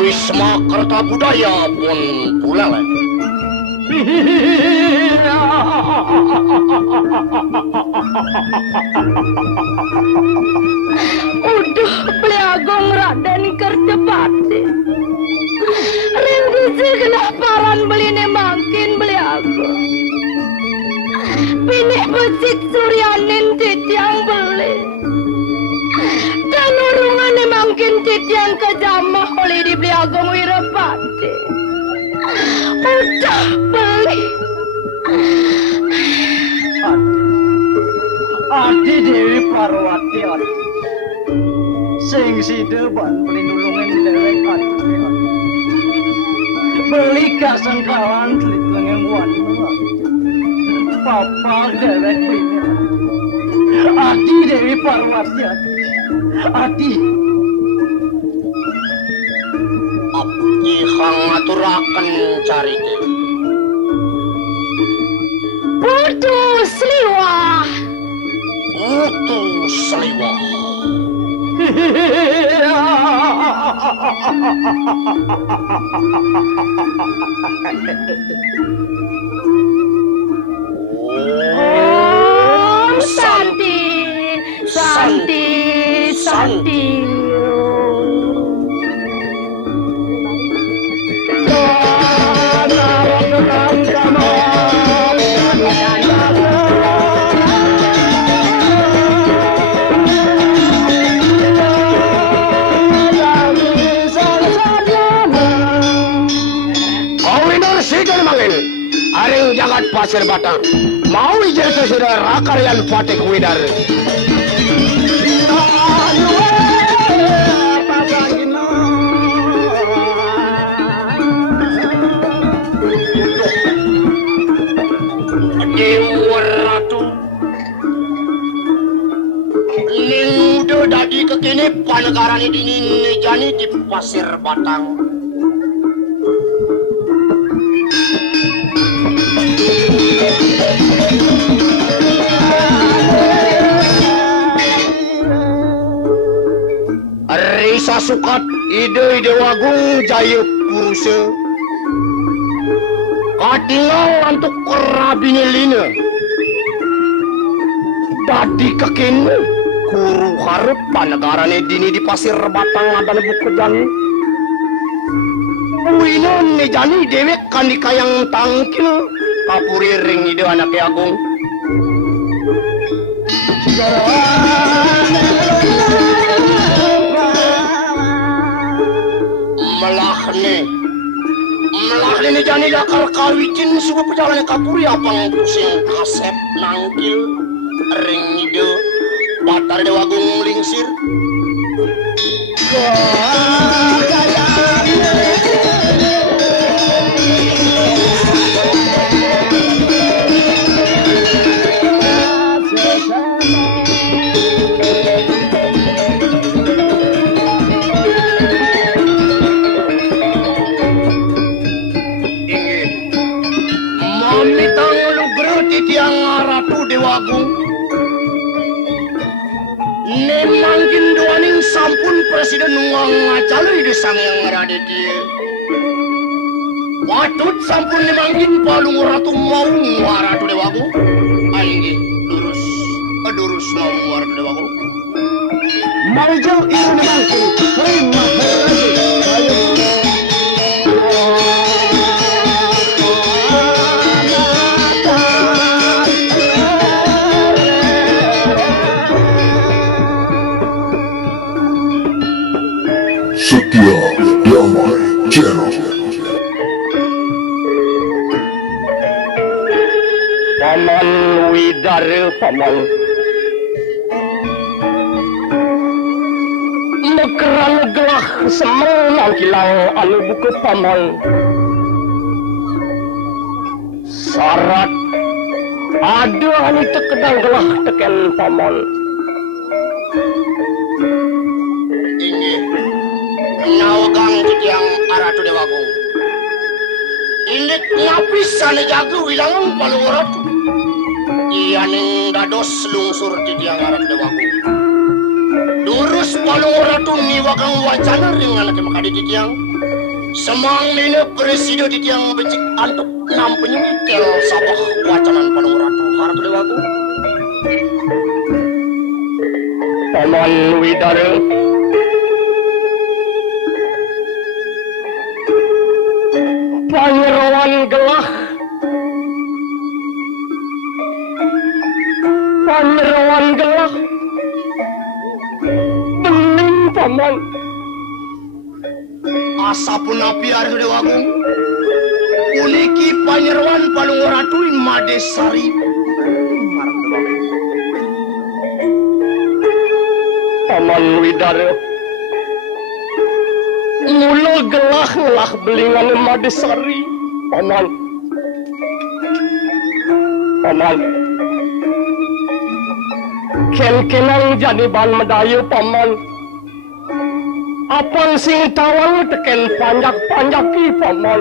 Wisma Kerta Budaya pun buleleng. Uduh Beliagong Raden Kertepati. Rindu kenaparan beline makin Beliagong. Pinih becik suryanin titiang beli. Dan urungan makin titiang kejamah oleh di Beliagong Wirapati. Udah beli. Adi Dewi Parwati adi. Sing sideban beli nulungin dewek adi. Beli kasengkalan telit lengen wan. Papa dewek beli. Adi Dewi Parwati adi. Adi. Abdi hang ngaturaken carite. Putus liwah. Putus liwah. Om Santi, Santi, Santi. Aring jagat pasir batang mau ijazah sudah rakaryan patik widar. Dewa Ratu ning udah dadi kekini panegarane dini jani di pasir batang. Risa sukat ide wagung jaya purusa katingal untuk kerabine lina dadi kekini kuru harap panegarane dini di pasir batang adane bukejan buinan ne jani dewek kandikayang tangkil kapuriring ide anak agung melahne ni jani dakar kawicin suku perjalanan kapuri apang pusing kasep nangkil ring ide batar dewa gung lingsir Nemangkin doaning sampun presiden ngacalui desang yang ngerade dia. Patut sampun nemangkin palung ratu mau ratu dewaku. Ainggi durus mau ratu dewaku. Maujo ieu nemangkin terima Setia Damai Channel. Paman Widara paman Nekeran gelah semenang kilang anu buku paman Syarat ada anu tekedang gelah teken paman Inggih nawagang titiang aratu dewaku. Indik ngapisan jago wilangan palung ratu. Iya ning dados lungsur titiang aratu dewaku. Durus palung ratu niwagang wacana ring anak makadi titiang. Semang nina presiden titiang becik antuk nampunya kel sabah wacanan palung ratu aratu dewaku. Paman Widara Panyerowan gelah bening paman Asapun api artu dewaku. Uniki panyerowan palung ratu Madesari. Paman Widara mula gelah belingan Madesari paman ken-kenang jadi ban medayu paman apang sing tawang teken panjak-panjaki paman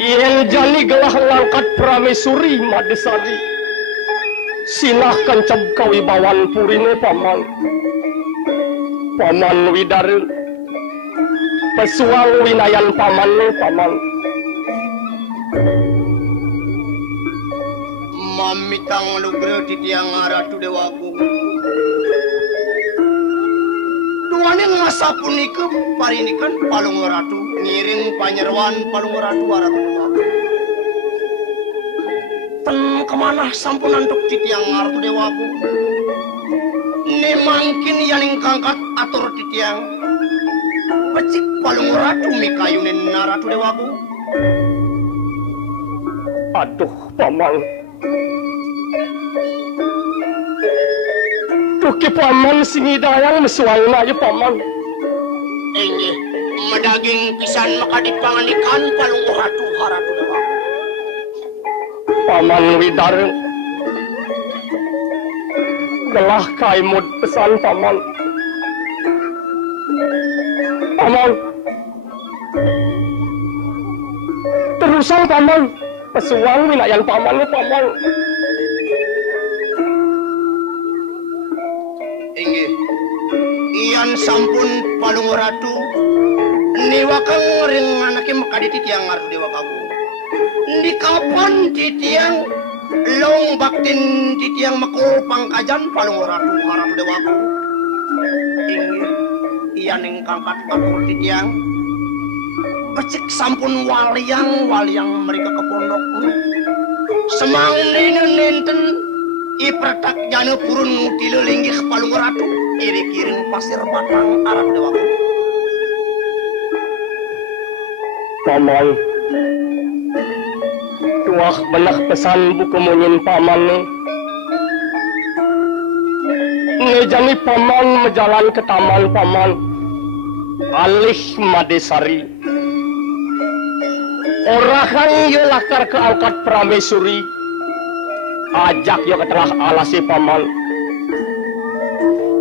yen jani gelah ngangkat pramesuri Madesari silahkan kawibawan purine paman Widara pesuang winayan paman Mamitang lugra titiang ratu dewaku. Duaning ngasapun ike parinikan palung ratu ngiring panyerowan palung ratu aratu dewaku. Ten kemana sampun antuk titiang ratu dewaku. Nemangkin yaning kangkat atur titiang becik palung ratu mikayunin naratu dewaku. Aduh paman Tuki paman singidayang mesuangna ya paman Inggih medaging pisan makadipanganikan palung ratu haratu dewaku. Paman Widara gelah kaimud pesan paman terusan paman pesuang winayan paman Inggih iyan sampun palung ratu niwakang ring anake makadi titiang artu dewakaku. Di kapan titiang long baktin titiang makul pangkajan palung ratu haratu dewaku. Inggih iyan ing kangkat atur titiang becik sampun waliang mereka ke pondok. Semang nenten ipertak jana purun tilelinggih palung ratu iri-kiring pasir batang arah dewaku. paman tuah belah pesan buku munyin paman ngejani paman menjalan ke taman paman alih Madesari orahan ye lakar ke angkat pramesuri ajak ye ke telah alasi paman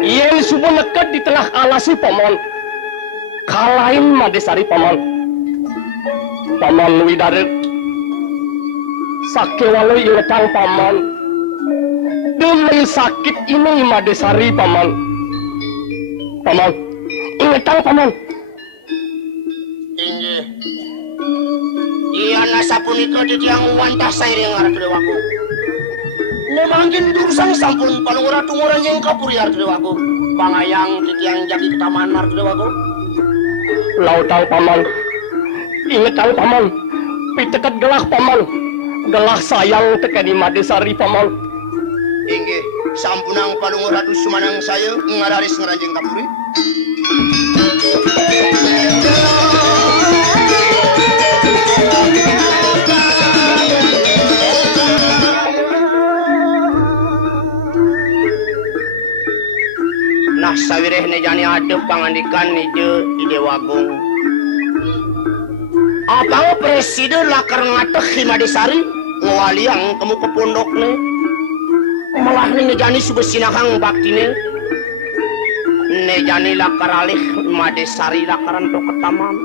yen subuh nekat di telah alasi paman kalahin Madesari paman Widara sakewalu ye tang paman Dari sakit ini Madesari paman. Paman, ingetang paman. Inggih. Iya nasa punika titiang wantah sairing arep dewaku. Nemangkin dursang sampun palungura tumuran yang kapuri arep dewaku. Pangayang titiang jagi ketaman arep dewaku. Lautang paman. Ingetang paman. Piteket gelah paman. Gelah sayang tekani Madesari paman. Inggih, sampunang palungura tu sumanang saya ngadaris ngeranjing kapuri. Nah sawirehne jani adep pangandikan nije di Dewagung. Abang presiden lakar ngateh di Madesari ngawaliang kamu ke pondokne. Malah nejani subesinahang baktine. Nejani lakar alih Madesari lakaran to ketaman.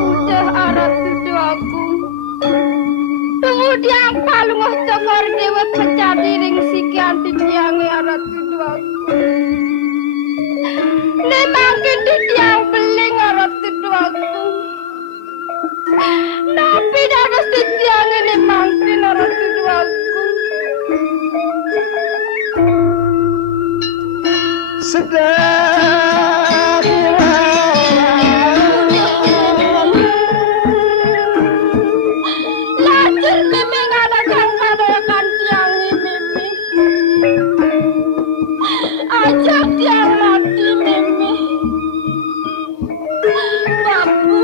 Udah arat tuduh aku. Kemudian palungoh cokor dewa kecadi ring sikian titiangi arat tuduh aku. Nemangkin titiang beling arat tuduh aku. Napi dados titiangi nemangkin arat tuduh aku. Lajur mimi ngadakan padakan tiangi mimi. Ajak tiang mati mimi. Bapu.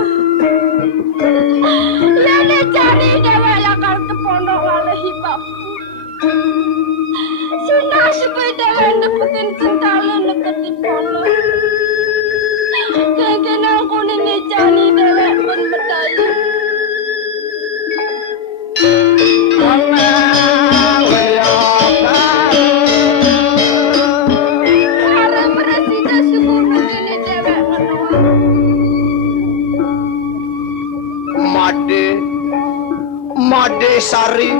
Lele cari dewa lakar ke pondok walehi bapu. Sunah sepeda yang dapetin centalan deket di pondok. Kengken aku nini cani dewa pun berdaya. Karena presiden suku begini dewa menua. Madesari.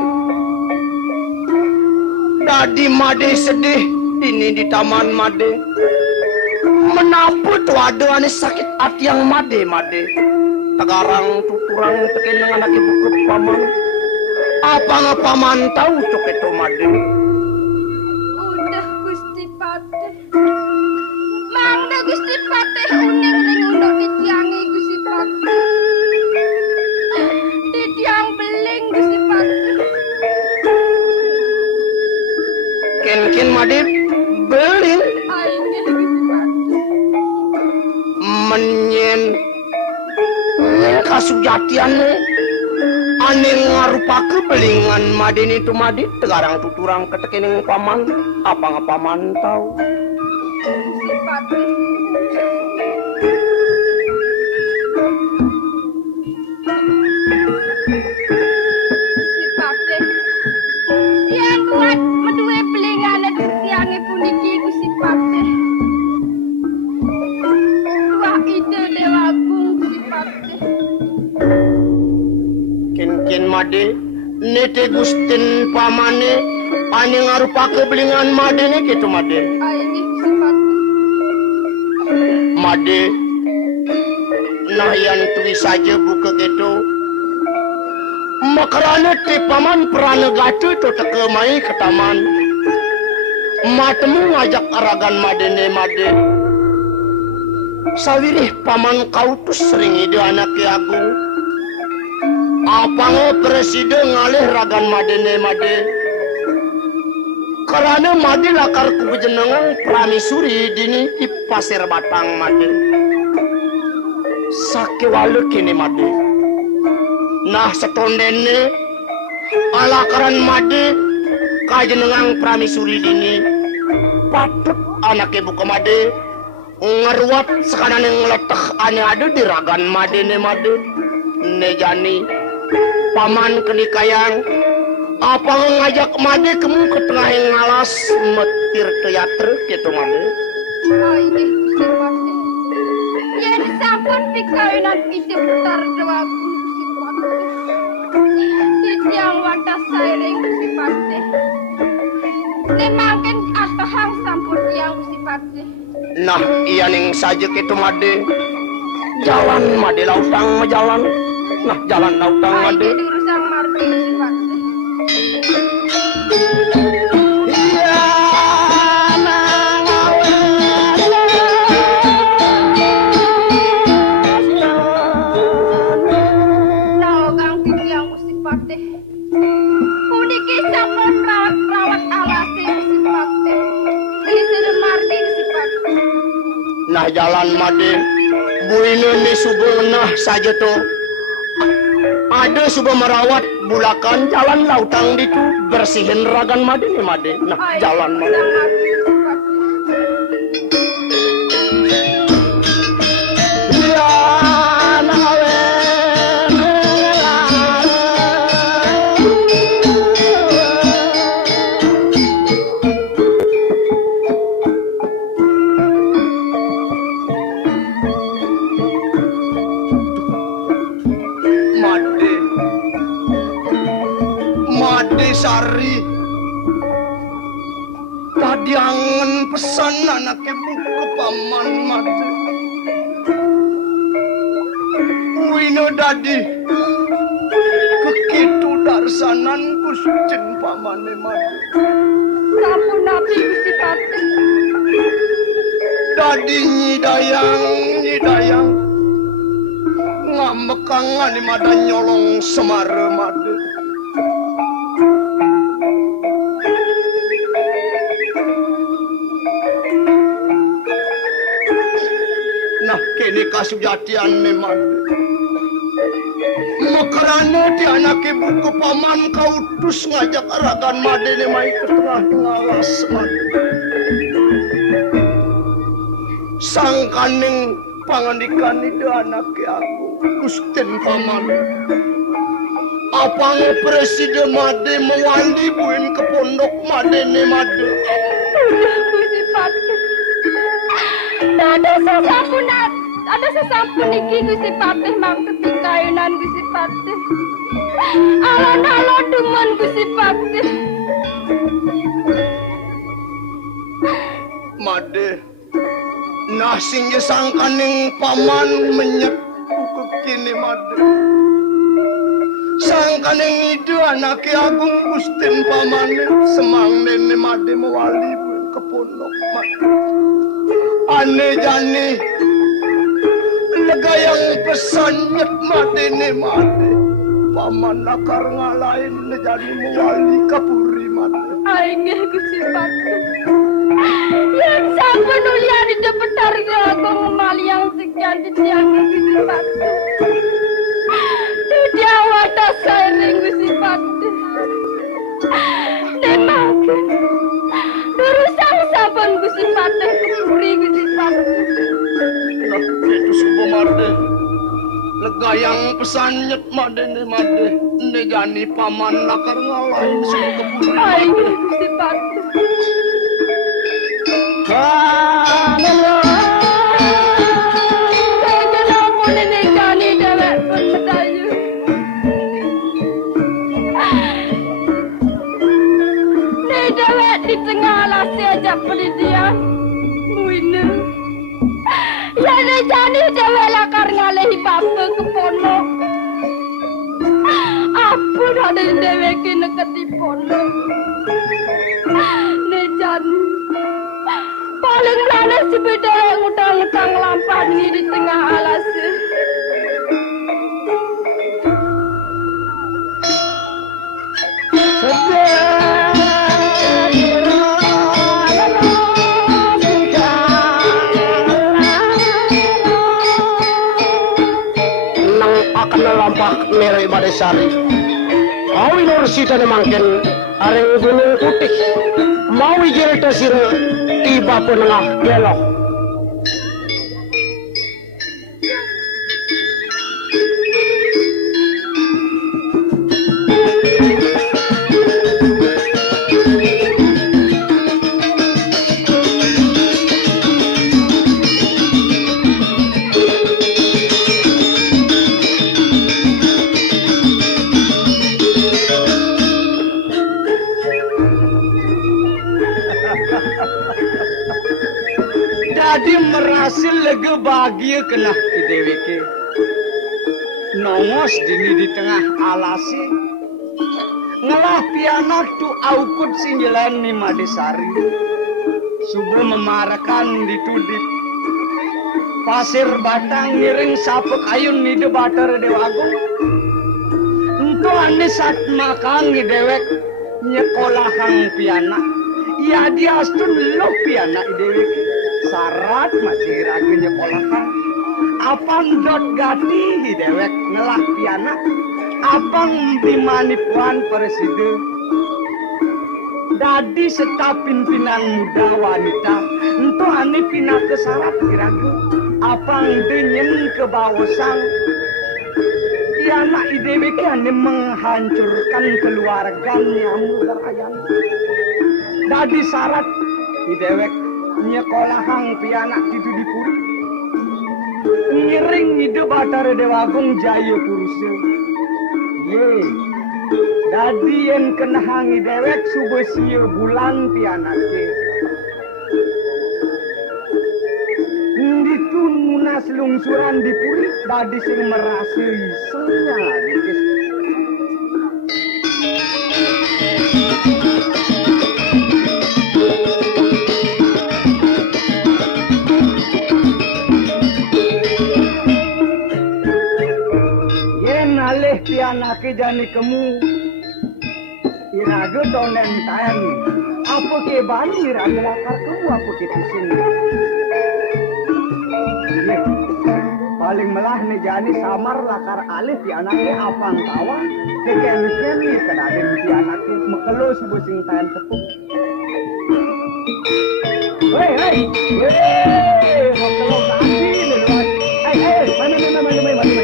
Dadi Made sedih ini di taman Made. Menaput waduh ane sakit hati yang Made. Tegarang tuturang tekin dengan anak ibu ke paman. Apa nggak paman tahu cok itu Made? Udah Gusti Patih. Mangda Gusti Patih uning ring undok ditiangi Gusti Patih. Ditiang beling Gusti Patih. Ken Made belin Aini Gusti Patih. menyen kasujatiannya ane ngarupake belingan Made itu Made tegarang tuturang ketekening paman apa nggak paman tahu? Gusti Patih. Gusti Patih. Yang kuat medue belingane ditiangi puniki Gusti Patih. Wah ide Dewa Agung Gusti Patih. Ken Made nete gustin pamane ane ngarupake belingan Made ne gitu Made. Aini Gusti Patih. Made nah yang tulis saja buka gitu. Makarane te paman perana gatu to tekemai ke taman. Matemu ngajak aragan Made ne Made. Sawirih paman kau tuh sering ide anak agung. Apa ngo presiden ngalih ragan Made ne Made. Makarana made lakar ku bejenengan Pramesuri dini di Pasir Batang made. Sakewalu kini made. Nah setondene alakaran made kajenengan Pramesuri dini patut anak ibu kemade ngeruat sekanan yang leteh ane ada di ragan made ne made ne jani paman kenikayang apa ngajak made kemu ke tengah yang ngalas metir teater gitu made. Oh ini Gusti Pati. Yen sampun pikawinan ide putar dewaku Gusti Pati. Titiang wadah sairing Gusti Pati. Nemangken atahang sampun tiang Gusti Pati. Nah iya ning saja gitu made jalan made lautang jalan. Nah jalan lautang made. Ini urusan marti Gusti Pati. Nah jalan made buine ni subuh nah saja tuh ada subuh merawat bulakan jalan lautang itu bersihin ragan made ni made. Nah jalan made. Sari tadi angen pesan anak ibu ke paman made wino dadi kekitu darsanan kuscen pamane made sampun nabi Gusti Pati dadi nyidayang ngamekangan di mada nyolong semare made. Kini kasujatian memang makarane di anak ibu ke paman kau utus ngajak aragan made ne mai ke tengah ngalas made sang kaning pangandikan itu anak aku Gusten paman apa presiden made mewali buin ke pondok made ne made Gusti Pati ada sesampun iki Gusti Pati mang ketikayunan Gusti Pati alon-alon duman Gusti Pati made nah sing sangkaning paman menyep kini made sangkaning itu anak agung Gusten paman semang nene made mewali ke pondok made ane jani legayang pesan nyet made ne made paman lakar ngalain ne jadi mewali kapuri made aingeh Gusti Pati yang sampun ulia di depan targa aku ngemali yang sekian di tiang Gusti Pati dia wadah sairing Gusti Pati nemakin durusang sampun Gusti Pati kapuri Gusti Pati nah itu subuh made legayang pesan nyet made ne jani paman lakar ngalain subuh kapuri aingeh Gusti Pati di tengah lasi aja pendidikan muine ya ne jani dewe lakar ngalehi papa ke pondok ampun ada dewe kene ke pondok ne jani paling lana si beda ngutang-ngutang lampah ini di tengah alas sedih panero Madesari. Awi norsita mangken areng gunung putih. Mawi jelta sira tiba penengah gelok. Jadi merasa lega bahagia kena ideweke. Nongos dini di tengah alasi. Ngelah pianak tu aukut singgilan ni Madesari. Subuh memarakan ditudip. Pasir batang ngiring sapek ayun ni de batar dewagung. Untuk ane saat makan ni dewek nyekolahang pianak. Ya dia astun lo pianak idewek. Sarat masih ragu nyekolahan. Apang dot gati hidewek ngelah pianak. Apang dimanipuan presiden. Dadi serta pimpinan muda wanita. Untuk ane pindah ke sarat kiragu. Apang denyen ke bawasang. Pianak idewek ane menghancurkan keluarganya muda ayam. Dadi sarat idewek nyekolahang pianak itu dipuri. Ngiring ide batar dewagung jaya puruse. Ye, dadi yang kenahang idewek subesia bulan pianak ke. Ditun munas lungsuran dipuri, dadi sing merasa isengnya. Pianak jani kamu iraga donen tan apa ke bani iraga lakar kamu apa ke tisin paling melah ni jani samar lakar alih pianak ke apang tawa keken ni kedaden pianak ke mekelo subuh sing tan tepuk hei mekelo tadi leluat mana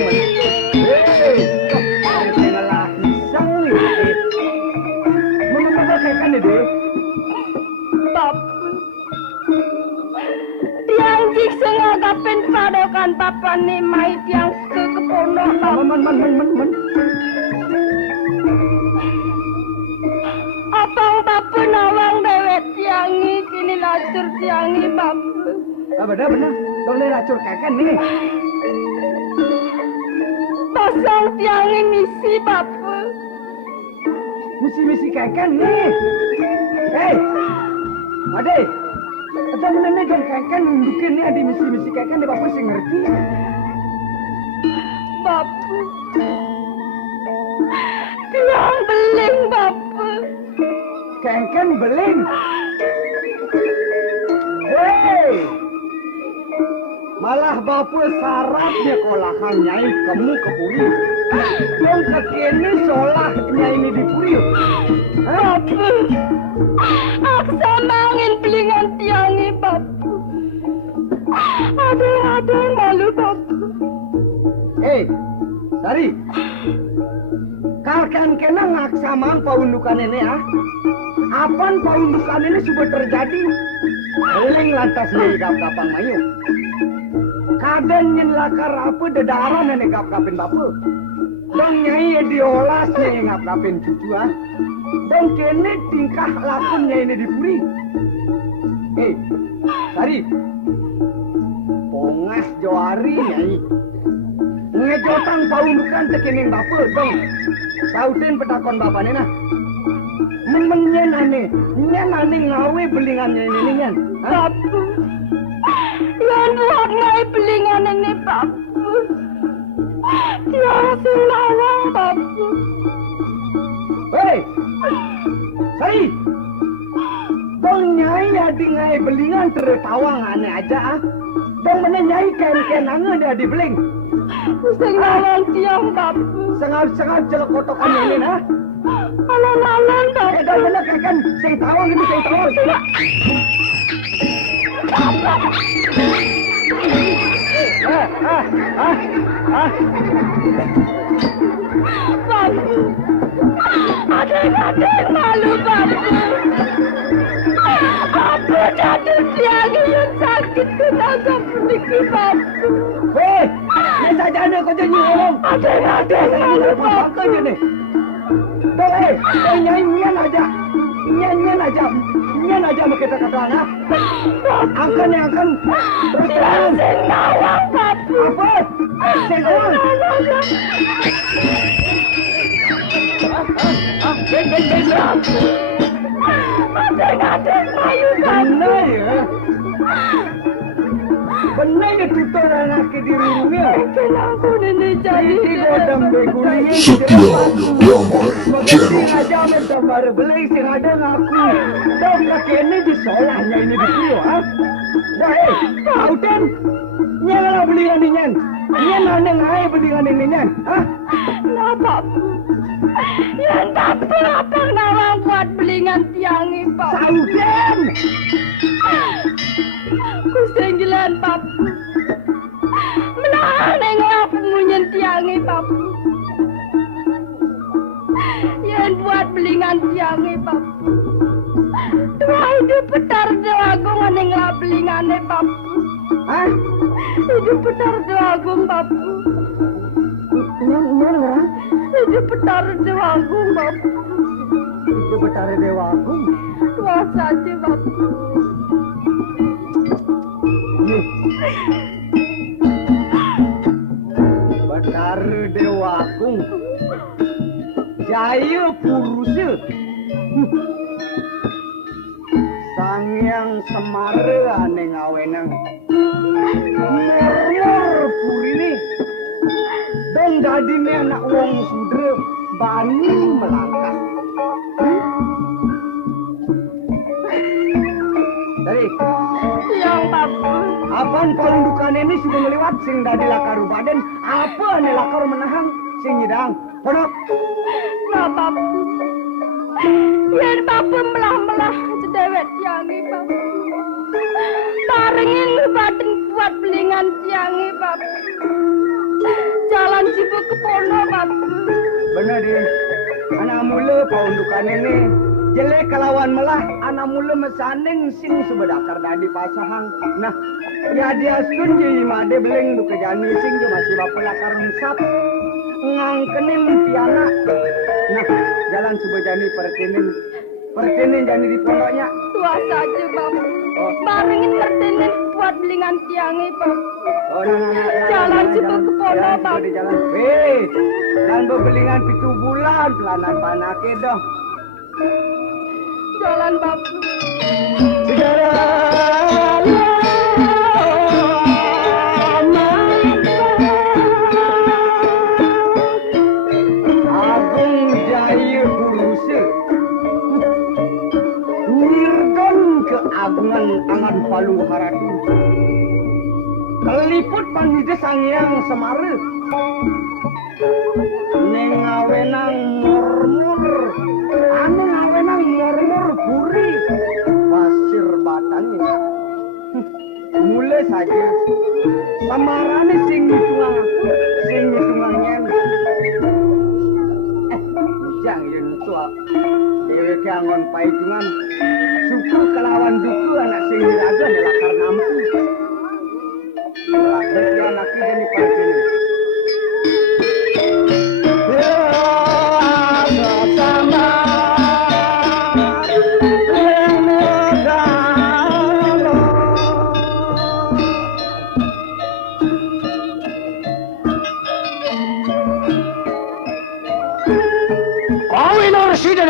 tiang jik sengagapin padokan papa ni mai tiang ke kepono apang papa nawang dewet tiangi kini lacur tiangi papa benar dong le lacur kakan ni pasang tiangi misi papa misi kakan ni hei Ade, ada mana dong kakan undukin ni ada misi kakan ni bapak sih ngerti. Bapu, tiang beling bapu. Kakan beling. Hei, malah bapak syaratnya kolahan nyai kamu kepuri. Dong kakini solah nyai ini dipuri. Bapu. Aksa mangin pelingan tiangi bapu. Ada malu bapu. Hei, Sari. Karkan kena ngaksa mang paundukan ini ah. Apaan paundukan ini sudah terjadi? Eling lantas nih kapang mayu. Kaden nyen lakar apa dedaran nenek kapin bapu. Dong nyai diolas nih ngapin cucu ah. Dong kene tingkah lakunya ini dipuri. Hei, Sari. Pongas Johari nyai. Ngejotang paundukan tekening bapa dong. Sautin petakon bapa nena. Menyen ane ngawe belingannya ini nyen. Bapu. Yan buat ngai belingan ini bapu. Tiang sinawang bapu. Hei, Sari. Dong nyai adi ngai belingan tertawang aneh aja ah. Dong mana nyai ken ange dia di beling. Sing nolong tiang bapu. Sengat celok kotokan ini nah. Alon-alon bapu. Dah bener kan sing tawon gitu sing tawon. Bapu. Adeng-adeng malu bapu. Apa jatuh tiang yang sakit kena seperti bapu. Hei, ni saja ni kau jadi ngomong. Adeng-adeng malu bapu. Apa je ni? Boleh, nyanyian aja. Nyanyian aja mau kita kata anak. Akan. Tiang sing nawang bapu. Apa? Sengawan. Adeng-adeng malu bapu. Benar ya tutor anak ke diri rumah. Kenapa ini jadi Ini godam begulingnya. Setia Damai Channel. Aja minta baru beli sing ada ngaku. Dah kaki ini disolahnya ini di sini ha. Dah kau dan nyala belingan ini nyan. Nyan aneh ngai belingan ini nyan. Ha? Nah bapu. Yang tapi apa nawang buat belingan tiangi bapu. Sauden. Kusenggilan bapu. Menahan ngelap munyen tiangi bapu. Yang buat belingan tiangi bapu. Dua hidup petar doagung ngelap belingane bapu. Ha? Hidup petar doagung bapu. Nyan. Hidup petar doagung bapu. Itu betare dewa aku. Tua saja bapu. Betare dewa aku. Jaya purusa. Sangyang Semara ane ngawenang. Mor puri ni. Ben dadine anak wong sudra bani melangkah. Dari Yang bapu. apaan palundukan ini sudah melewat sing dadi lakaru badan. Apa ane lakaru menahan sing nyidang. Kodok. Nah bapu. Yang bapu melah-melah cedewet tiangi bapu. Barengin badan buat belingan tiangi bapu. Jalan sibuk ke pono bapu. Benar dia. Anak mula palundukan ini. Jelek kelawan melah anak mula mesaning sing sebedakar dadi pasahang. Nah, ya dia sunji made beleng du kejani sing dia masih bapa lakar musap. Ngangkenin piana. Nah, jalan sebejani pertenen jani di pondoknya. Tua saja bapu. Barengin mertenen buat belingan tiangi bapu. Oh, nah. Jalan sibuk ke pono Jalan bapu. di jalan. Weh, dan bebelingan 7 bulan pelanan panake dong. Jalan bapu. Agung Jaya Purusa Nirgon keagungan angan Palu Haratu keliput panhide Sangyang Semara nengawenang murmur ane ngawenang murmur puri pasir batangnya mulai saja samarane sing hitungannya jang yen tua dewe kangon paitungan suku kelawan duku anak sing diraga nelakar nampu lakar anak jadi paitun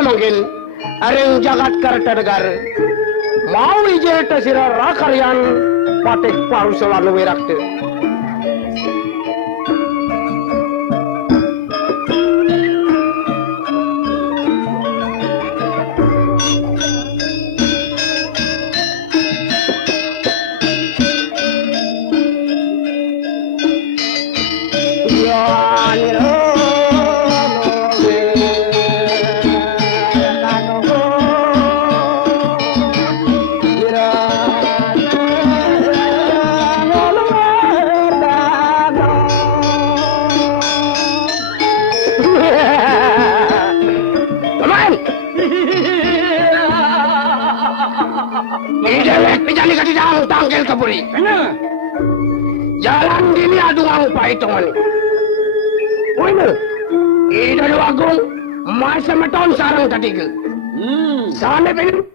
mungkin areng jagat Kartanegara mau ijelta sira rakaryan patek parusalan wirakte Pemain. Ijelek pijani ka dijang tangkel kaburi. Kena. Jalan gini adu ngangpa hitungan. Wina. Ida lu agung masa meton sarang tadi ke. Sana pengen